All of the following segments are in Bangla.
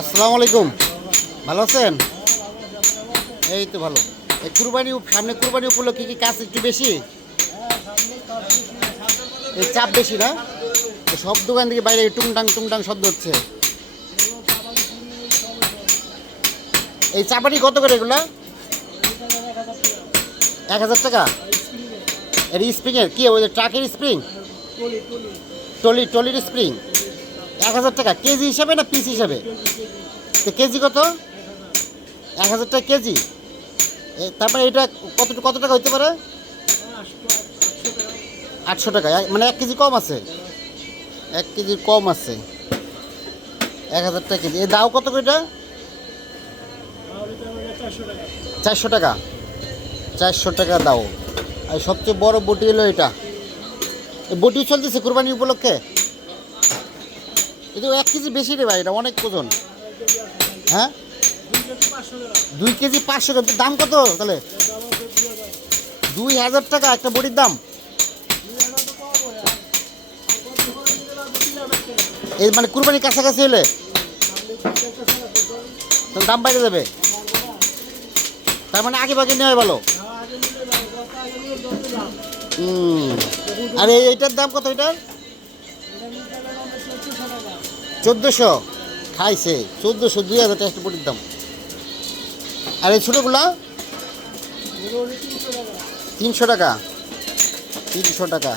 আসসালামু আলাইকুম। ভালো আছেন? এই তো ভালো। এই কুরবানি সামনে কুরবানি উপলক্ষে কি কাজ একটু বেশি? এই চাপ বেশি না? সব দোকান থেকে বাইরে টুংটাং টুংটাং শব্দ হচ্ছে। এই চাপাটি কত করে এগুলা? এক হাজার টাকা? এর স্প্রিংয়ের কি, ওই ট্রাকের স্প্রিং টলি টলির স্প্রিং এক হাজার টাকা, কেজি হিসাবে না পিস হিসাবে? তো কেজি কত? এক হাজার টাকা কেজি। তারপরে এটা কত কত টাকা হতে পারে? আটশো টাকা। মানে এক কেজি কম আছে? এক কেজি কম আছে। এক হাজার টাকা কেজি। এই দাও কত এটা? চারশো টাকা। চারশো টাকা দাও। আর সবচেয়ে বড় বটি হলো এটা। বটি চলতেছে কুরবানি উপলক্ষে? এটা এক কেজি বেশি রে ভাই, এটা অনেক ওজন। হ্যাঁ? দুই কেজি পাঁচশো টাকা দাম কত তাহলে? দুই হাজার টাকা একটা বড়ির দাম। এই মানে কুরবানির কাছাকাছি হলে? তাহলে দাম বাইরে যাবে। তার মানে আগে ভাগে নেওয়া ভালো। আর এই- এইটার দাম কত এটার? চোদ্দোশো খাইছে, চোদ্দোশো দুই হাজার টাকা একটা বটির দাম। আর এই ছোটোগুলা? তিনশো টাকা। তিনশো টাকা।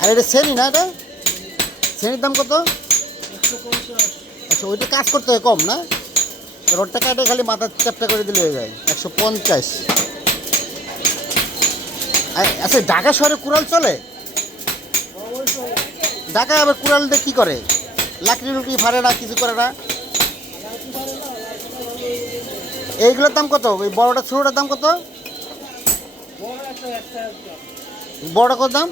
আর এটা শ্রেণি না এটা? শ্রেণির দাম কত? আচ্ছা ওইটা কাজ করতে হয় কম না? রোডটা কাটে খালি মাথা চাপটা করে দিলে হয়ে যায়। একশো পঞ্চাশ। আচ্ছা ঢাকা শহরে কুড়াল চলে? ঢাকায় আবার কুড়াল দিয়ে কী করে? লাকড়ি লুকড়ি ফাড়ে না, কিছু করে না। এইগুলোর দাম কত? ওই বড়টা, ছোটোটার দাম কত? বড়টা কত দাম?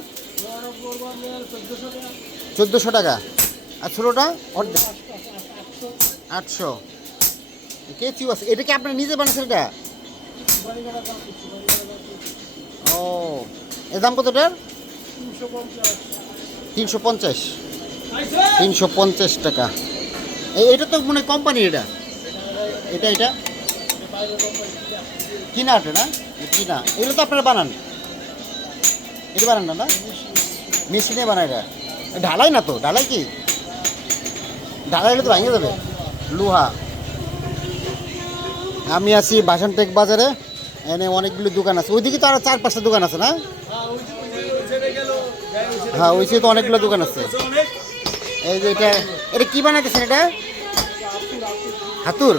চোদ্দোশো টাকা। আর ছোটোটা অর্ধেক। আটশো। কেচিও আছে এটা কি আপনার নিজে বানাচ্ছেন এটা? ও। এর দাম কত এটার? তিনশো পঞ্চাশ। তিনশো পঞ্চাশ টাকা। এই এটা তো মনে কোম্পানি এটা। এটা এটা? কিনা এটা না? কিনা। এগুলো তো আপনারা বানান। এটা বানান না না? মেশিনে বানায় এটা। ঢালাই না তো? ঢালাই কি? ঢালাই হলে তো ভেঙে যাবে। লোহা। আমি আছি বাসনটেক বাজারে। এনে অনেকগুলো দোকান আছে। ওইদিকে তো আরও চার পাঁচটা দোকান আছে না? হ্যাঁ ওই তো অনেকগুলো দোকান আছে। এই যে এটা এটা কি বানাইতেছেন এটা? হাতুর?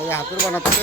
এই হাতুর বানাচ্ছে